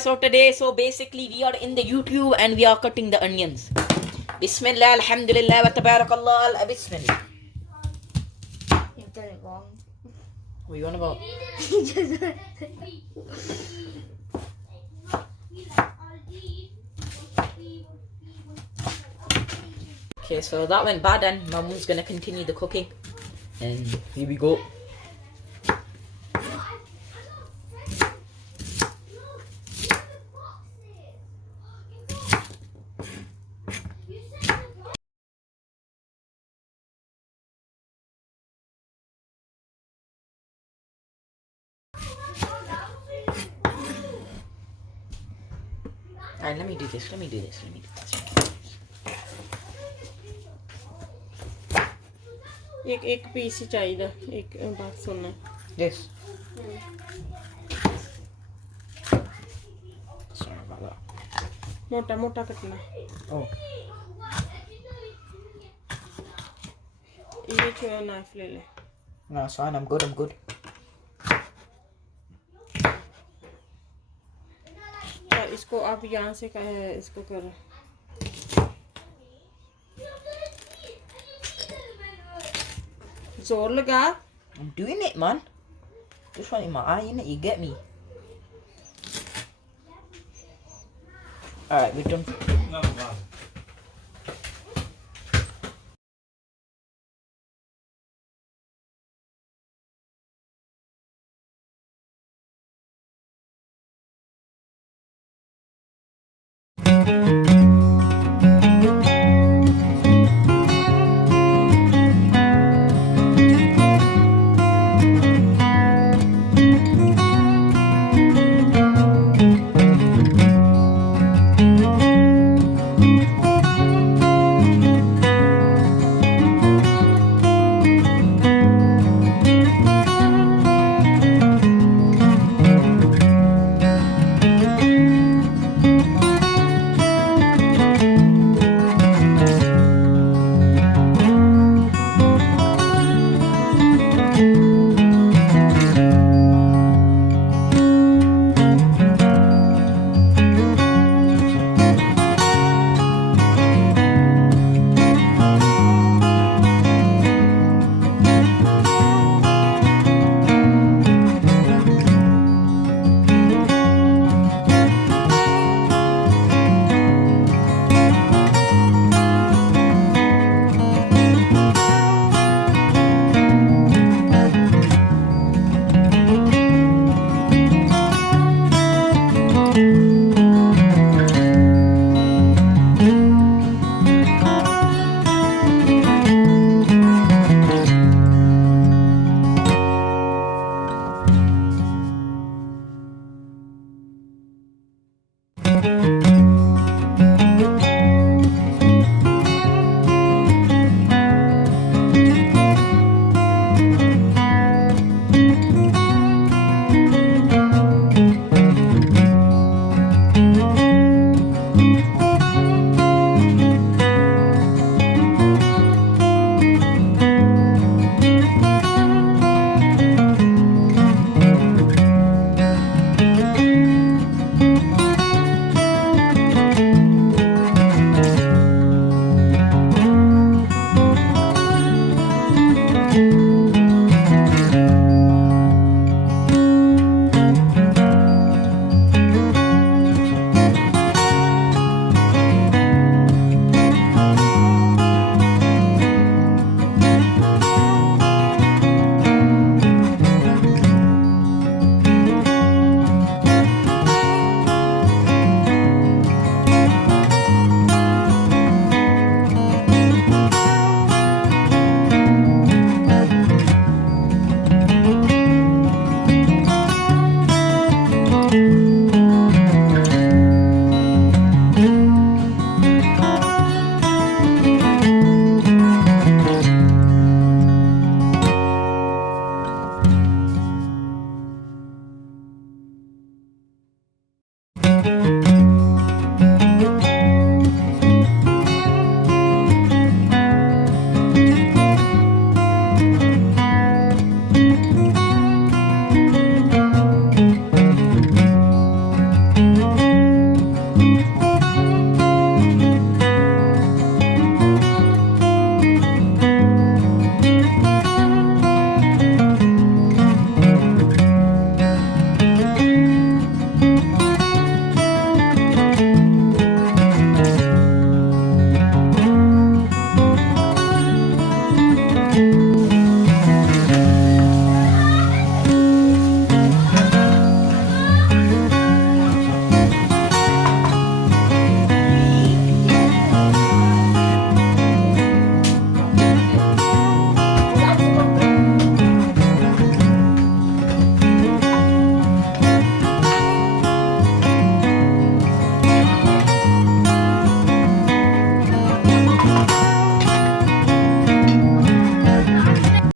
So today, basically we are in the YouTube and we are cutting the onions. Bismillah, alhamdulillah, wa tabarakallah, bismillah. You've done it wrong. What are you on about? Okay, so that went bad and my mom's gonna continue the cooking. And here we go. Alright, let me do this. एक piece ही चाहिए एक बात सुनना Yes. Sorry about that. मोटा मोटा कटना Oh. ये छोटा नाइफ ले ले No, it's fine. I'm good. इसको आप यहाँ से इसको करो जोर लगा I'm doing it, man. Just right in my eye, innit? You get me? Alright, we're done.